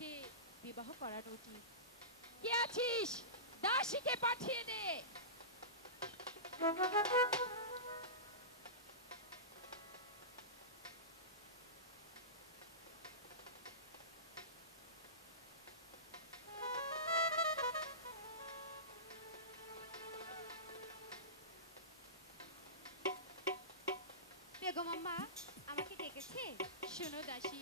তোমাকে বিবাহ করানো উচিত। কে আছিস? দাসীকে পাঠিয়ে দে। বেগম আম্মা আমাকে ডেকেছে? শোনো দাসী,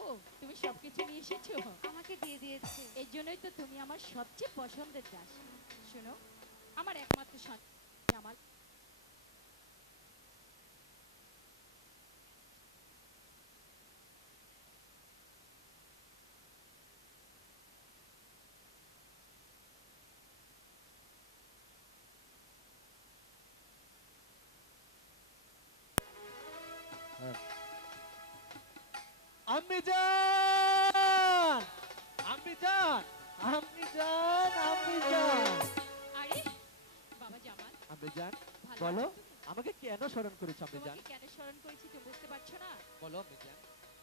ও তুমি সবকিছু নিয়ে এসেছো? আমাকে দিয়ে দিয়েছে। এই জন্যই তো তুমি আমার সবচেয়ে পছন্দের দাসী। শোনো, আমার একমাত্র সন্তান জামাল। আম্মি জান, আম্মি জান, আম্মি জান, আম্মি জান, আরে বাবা জামাল, আম্মি জান, ভালো বলো আছো তুমি? আমাকে কেন স্মরণ করেছো আম্মি জান? তোমাকে কেন স্মরণ করেছি তুমি বুঝতে পারছো না? বলো আম্মি জান।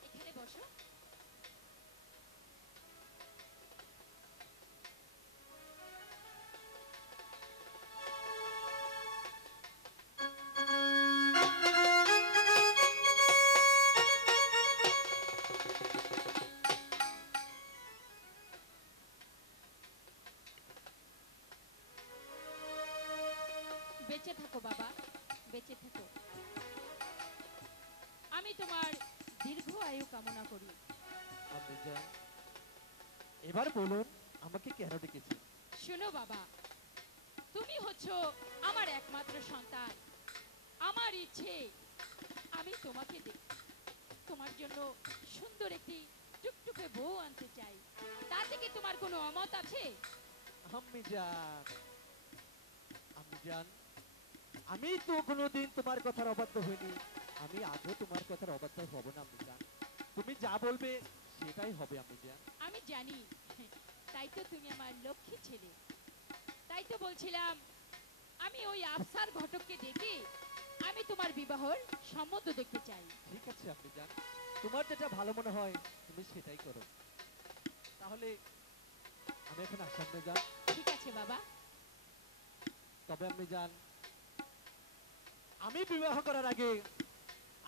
এখানে বসো। বেঁচে থাকো বাবা, বেঁচে থাকো। আমি তোমার দীর্ঘ আয়ু কামনা করি। আম্মি জান, এবার বলুন আমাকে কেন ডেকেছেন? শোনো বাবা, তুমি হচ্ছো আমার একমাত্র সন্তান। আমার ইচ্ছে আমি তোমাকে তোমার জন্য সুন্দর একটি টুকটুকে বউ আনতে চাই। তাতে কি তোমার কোনো অমত আছে? আম্মি জান, আম্মি জান, আমি তো কোনোদিন তোমার কথার অবাধ্য হইনি, আমি আজও তোমার কথার অবাধ্য হব না আম্মি জান। তুমি যা বলবে সেটাই হবে আম্মি জান। আমি জানি, তাই তো তুমি আমার লক্ষ্মী ছেলে। তাই তো বলছিলাম আমি ওই আফসার ঘটককে ডেকে আমি তোমার বিবাহর সম্বন্ধ দেখতে চাই। ঠিক আছে আম্মি জান, তোমার যেটা ভালো মনে হয় তুমি সেটাই করো। তাহলে আমি এখন আসি আম্মি জান। ঠিক আছে বাবা। তবে আম্মি জান, আমি বিবাহ করার আগে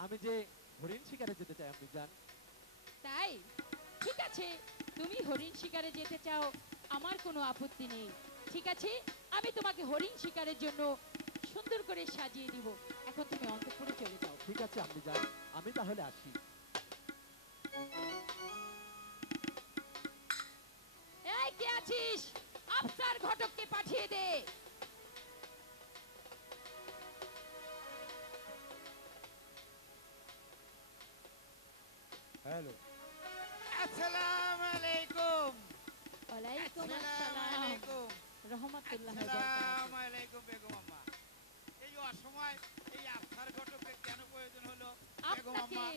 আমি যে হরিণ শিকারে যেতে চাই আম্মি জান। তাই ঠিক আছে, তুমি হরিণ শিকারে যেতে চাও, আমার কোনো আপত্তি নেই। ঠিক আছে, আমি তোমাকে হরিণ শিকারের জন্য সুন্দর করে সাজিয়ে দিব। এখন তুমি অন্তঃপুরে চলে যাও। ঠিক আছে আম্মি জান, আমি তাহলে আসি। এই কে আছিস? আফসার ঘটককে পাঠিয়ে দে। হ্যালো, আসসালামু আলাইকুম। ওয়ালাইকুম আসসালামু আসসালাম আলাইকুম। রহমতুল্লাহ আসসালামু আলাইকুম বেগম আম্মা। এই অসময় এই আফসার ঘটককে কেন প্রয়োজন হলো বেগম আপনাকে আম্মা?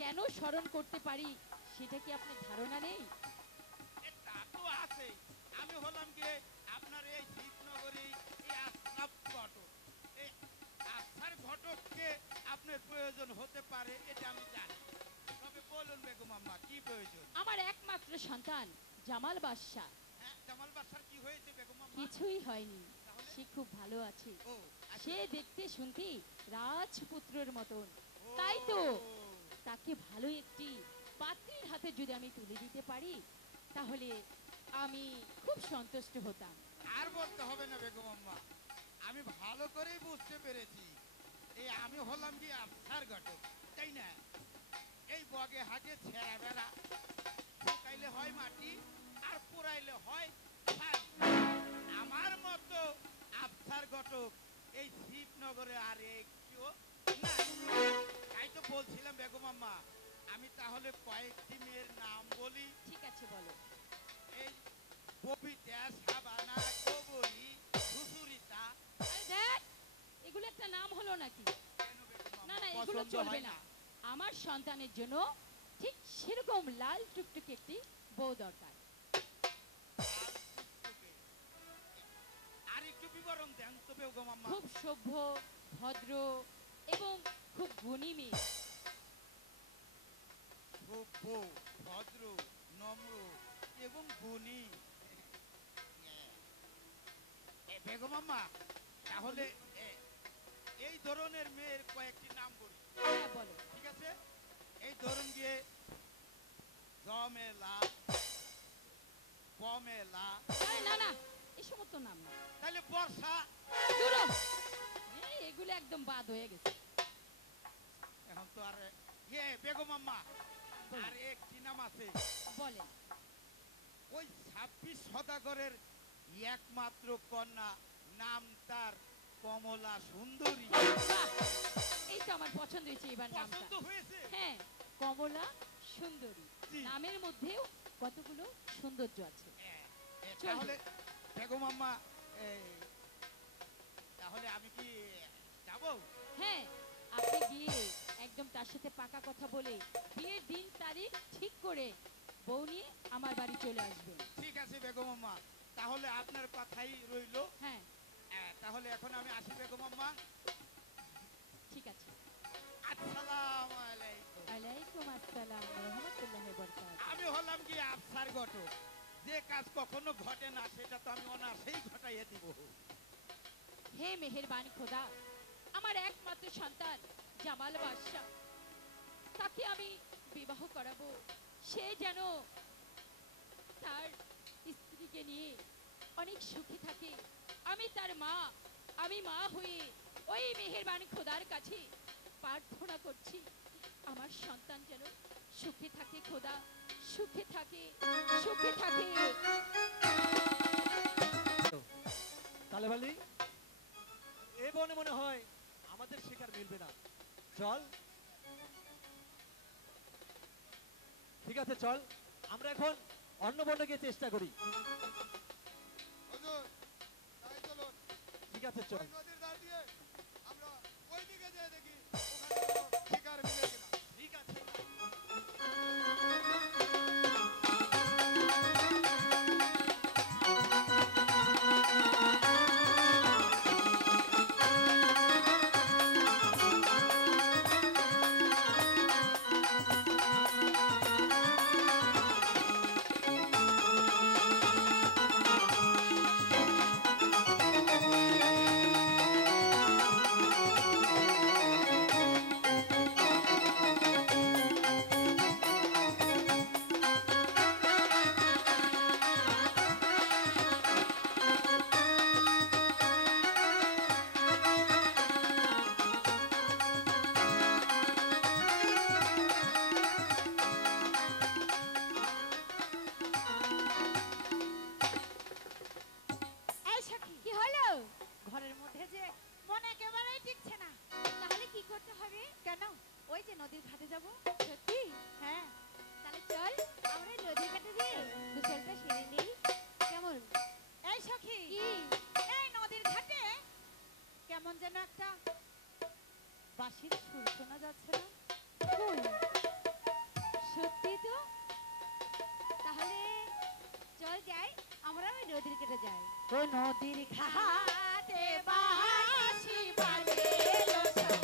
কেন স্মরণ করতে পারি সেটা কি আপনার ধারণা নেই? তা তো আছে। আমি হলাম গিয়ে আপনার এই শিবনগরী এই আফসার ঘটক। এই আফসার ঘটককে আপনার প্রয়োজন হতে পারে এটা আমি জানি। তবে বলুন বেগম আম্মা কি প্রয়োজন? আমার একমাত্র সন্তান জামাল বাদশা। হ্যাঁ, জামাল বাদশার কি হয়েছে বেগম আম্মা? কিছুই হয়নি, তাহলে? সে খুব ভালো আছে। ও আচ্ছা। সে দেখতে শুনতে রাজপুত্রের মতন। ও, তাই তো তাকে ভালো একটি পাত্রীর হাতে যদি আমি তুলে দিতে পারি তাহলে আমি খুব সন্তুষ্ট হতাম। আর বলতে হবে না বেগম আম্মা, আমি ভালো করেই বুঝতে পেরেছি। এই আমি হলাম কি আফসার ঘটক, তাই না? এই বগে হাগে ছেঁড়া বেড়া, শুকাইলে হয় মাটি আর পোড়াইলে হয় ছাই। আমার মতো আফসার ঘটক এই শিবনগরে আর একটিও নাই। তাই তো বলছিলাম বেগম আম্মা, আমি তাহলে কয়েকটি মেয়ের নাম বলি। ঠিক আছে বলো। এই ববিতা, সাবানা, কবরী, সুচরিতা। আরে দেখ, এগুলো একটা নাম হলো নাকি? কেন বেগম আম্মা, না না, এগুলো পছন্দ চলবে হয় না। আমার সন্তানের জন্য ঠিক সেরকম লাল টুকটুকে একটি বউ দরকার। আর টুকটুকে। আর একটু বিবরণ দেন তো বেগম আম্মা। খুব সভ্য, ভদ্র এবং খুব গুণী মেয়ে। সভ্য, ভদ্র, নম্র এবং গুণী। বেগম আম্মা, তাহলে এই ধরনের মেয়ের কয়েকটি নাম বলি, হ্যাঁ বলো। ঠিক আছে? এই ধরুন গিয়ে জমেলা, বমেলা, আরে না না, এই সমস্ত নাম না। তাহলে বর্ষা। দূর হ। এগুলো একদম বাদ হয়ে গেছে। এখন তো আর বেগম আম্মা, বলো। আর একটি নাম আছে, বলেন। ওই 26 সদাগরের একমাত্র কন্যা, নাম তার কমলা সুন্দরী। বাহ, এই তো আমার পছন্দ হয়েছে এবার নামটা। পছন্দ হয়েছে? হ্যাঁ, কমলা সুন্দরী। জি। নামের মধ্যেও কতগুলো সৌন্দর্য আছে। চলবে। তাহলে বেগম আম্মা, তাহলে আমি কি যাব? হ্যাঁ, আপনি গিয়ে একদম তার সাথে পাকা কথা বলে বিয়ের দিন তারিখ ঠিক করে বউ নিয়ে আমার বাড়ি চলে আসবেন। ঠিক আছে বেগম আম্মা, তাহলে আপনার কথাই রইলো। হ্যাঁ, তাহলে এখন আমি আসি বেগম আম্মা। ঠিক আছে। আসসালামু আলাইকুম। আলাইকুম আসসালাম ওয়া রাহমাতুল্লাহি ওয়া বারাকাতুহু। আমি হলাম কি আফসার ঘটক, যে কাজ কখনো ঘটে না সেটা তো আমি অনায়াসেই ঘটাইয়ে দিব। হে মেহেরবান খোদা, আমার একমাত্র সন্তান জামাল বাদশা, তাকে আমি বিবাহ করাবো। সে যেন তার স্ত্রীকে নিয়ে অনেক সুখী থাকে। আমি তার মা, আমি মা হয়ে ওই মেহেরবান খোদার কাছে প্রার্থনা করছি, আমার সন্তান যেন সুখে থাকে। খোদা, সুখে থাকে, সুখে থাকে। তাহলে বলি এ বনে মনে হয় আমাদের শিকার মিলবে না। চল, ঠিক আছে চল, আমরা এখন অন্য বনে গিয়ে চেষ্টা করি। হুজুর, তাই চলুন। ঠিক আছে চল। ওই নদীর ধার দিয়ে আমরা ওই দিকে যেয়ে দেখি ওখানে কোনো শিকার মিলে কিনা। ঠিক আছে। এই সখী, কি হলো? ঘরের মধ্যে যে মন একেবারেই টিকছে না। তাহলে কি করতে হবে? কেন? ওই যে নদীর ঘাটে যাব। সত্যি? হ্যাঁ। তাহলে চল আমরা এই নদীর ঘাটে গিয়ে গোসলটা সেরে নেই। কেমন? এই সখী, কি? এই নদীর ঘাটে কেমন যেন একটা বাঁশির সুর শোনা যাচ্ছে না? কই? সত্যি তো? তাহলে চল যাই, আমরা ওই নদীর ঘাটে যাই। ও নদীর ঘাটে বাঁশি বাজে লো সব,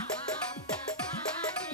আমরা ঘাটে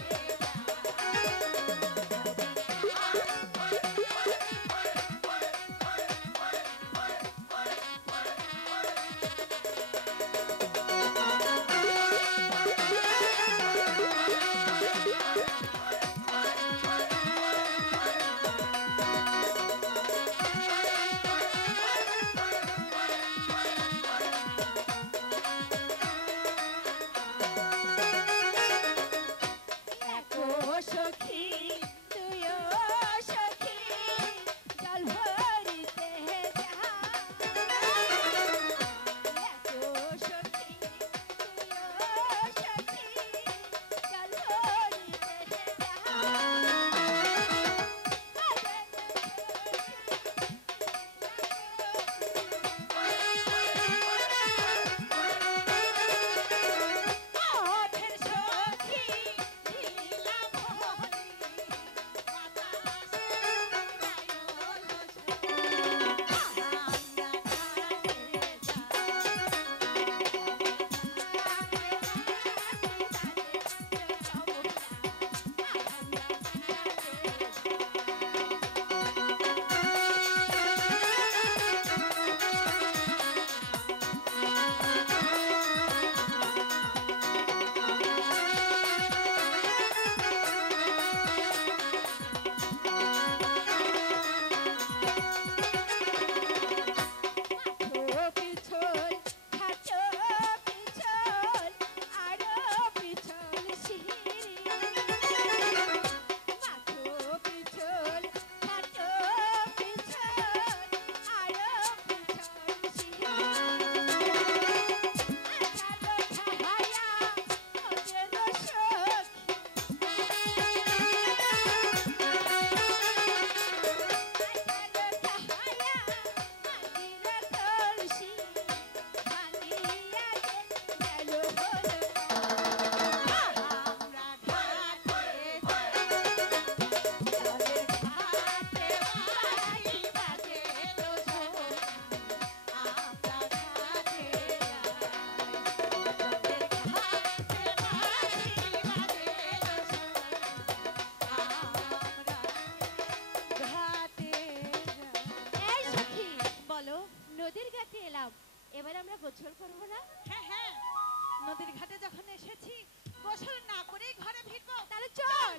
গোসল করবো না? হ্যাঁ হ্যাঁ, নদীর ঘাটে যখন এসেছি গোসল না করেই ঘরে ফিরবো। তাহলে চল।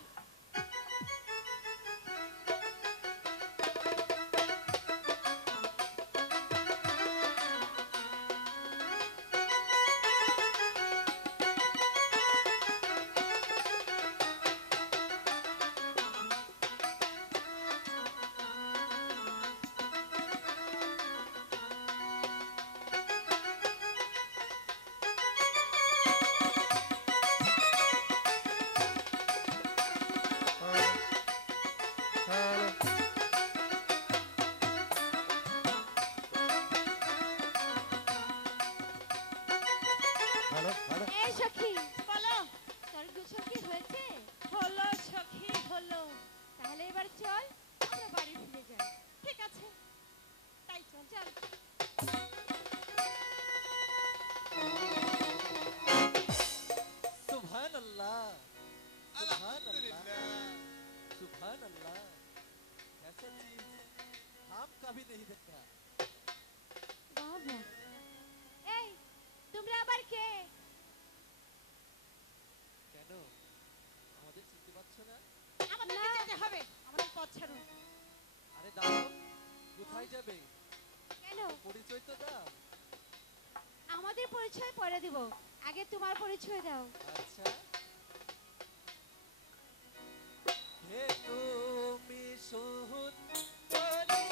ভালো ভালো এই সখী, বলো। তোর গোসল কি হয়েছে? হলো সখী হলো। তাহলে এবার চল, আমরা বাড়ি ফিরে যাই। ঠিক আছে, তাই চল। চল। सुभानअल्लाह আলহামদুলিল্লাহ। सुभानअल्लाह ऐसा चीज हम कभी नहीं देखा। বাবা, এই তোমরা আবার কে? কেন আমাদের চিনতে পারছো না? আমাদেরকে না। যেতে হবে, আমাদের পথ ছাড়ুন। আরে দাঁড়াও, কোথায় যাবে? কেন? পরিচয় তো দাও। আমাদের পরিচয় পরে দিব, আগে তোমার পরিচয় দাও। আচ্ছা, হে তুমি সুন্দরী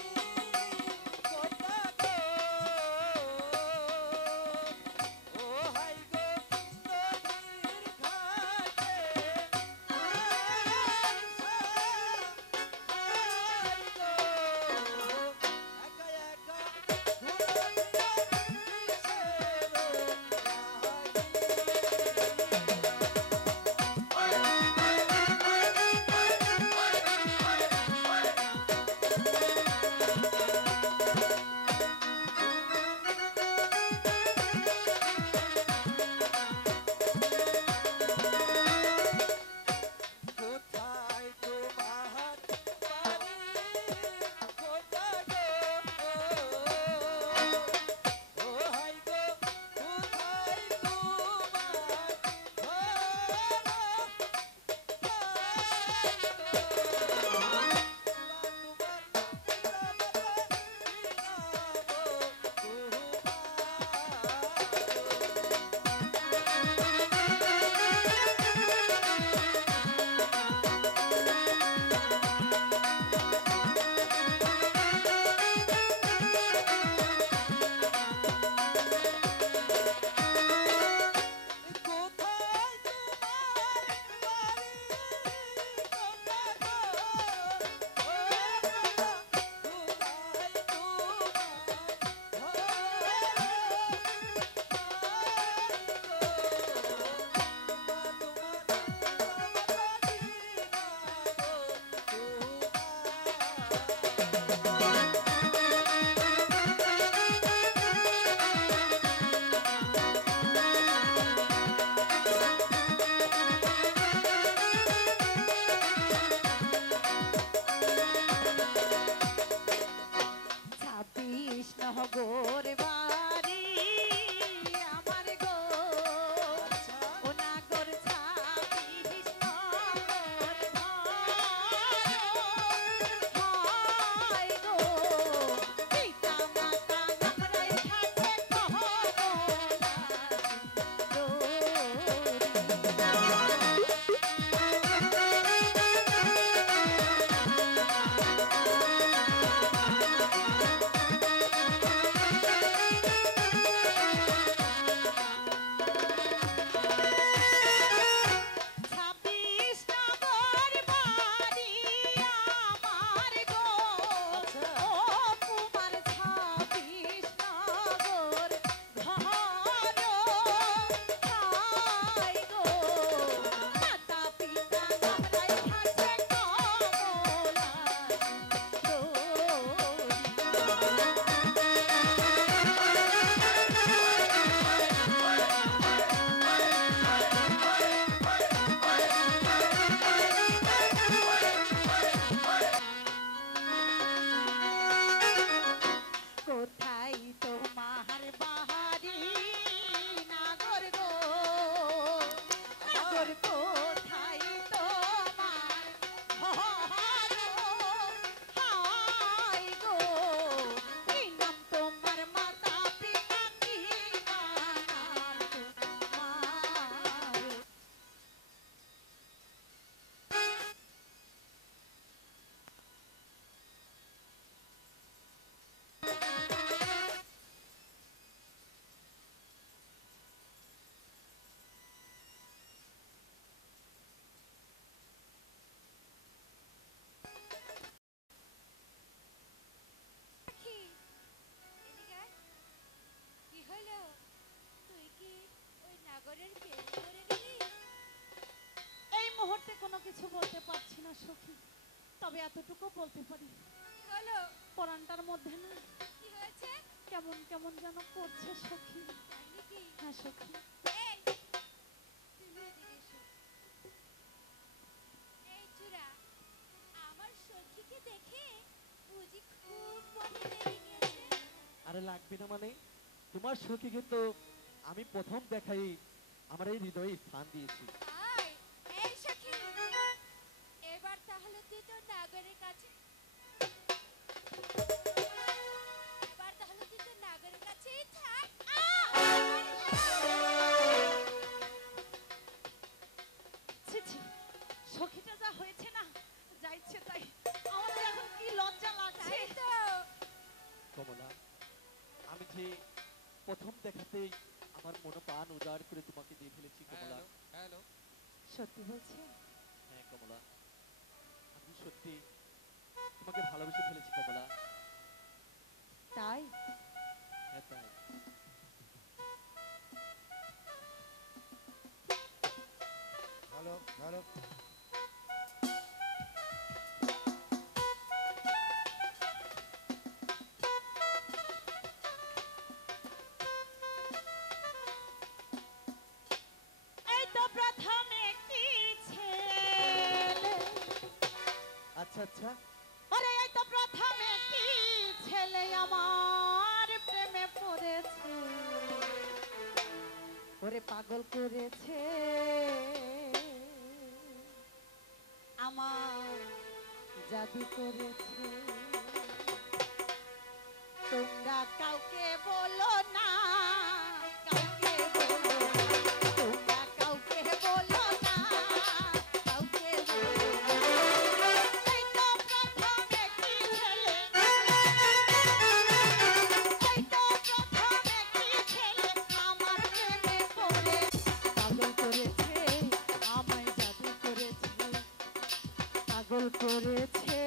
কথা গো, ও হাই গো নদীর ঘাটে আইসা, হাই গো একা একা ঘুরে কিসের রাহি। মুহূর্তে কোনো কিছু বলতে পারছি না সখী, তবে এতটুকু বলতে পারি, কি হলো? পরানটার মধ্যে না কি হয়েছে? কেমন কেমন যেন করছে সখী। তাই নাকি? হ্যাঁ সখী। এই, তুমি এদিকে এসো। এই চূড়া, আমার সখীকে দেখে বুঝি খুব মনে লেগে গিয়েছে? আরে লাগবে না মানে, তোমার সখীকে তো আমি প্রথম দেখাই আমার এই হৃদয়ে স্থান দিয়েছি। তাই? এই সখী, এবার তাহলে তুই তোর নাগরের কাছে এবার তাহলে তুই তোর নাগরের কাছেই থাক। ছি ছি, সখীটা যা হয়েছে না, যা ইচ্ছে তাই। আমার তো এখন কি লজ্জা লাগছে। তাই তো। কমলা, আমি যে প্রথম দেখাতেই আমার মনে প্রাণ উজাড় করে তোমাকে দিয়ে ফেলেছি কমলা। হ্যালো হ্যালো সত্যি বলছে? হ্যাঁ কমলা, আমি সত্যি তোমাকে ভালোবেসে ফেলেছি কমলা। তাই? হ্যাঁ তাই। হ্যালো হ্যালো এই তো প্রথম একটি ছেলে, আচ্ছা আচ্ছা, ওরে এই তো প্রথম একটি ছেলে আমার প্রেমে পড়েছে, ওরে পাগল করেছে আমার, জাদু করেছে। তোমরা কাউকে বলো না, কাউকে বলো না, তোমরা কাউকে বলো না, কাউকে বলো না। এই তো প্রথম একটি ছেলে, এই তো প্রথম একটি ছেলে আমার প্রেমে পড়ে পাগল করেছে, আমায় জাদু করেছে, পাগল করেছে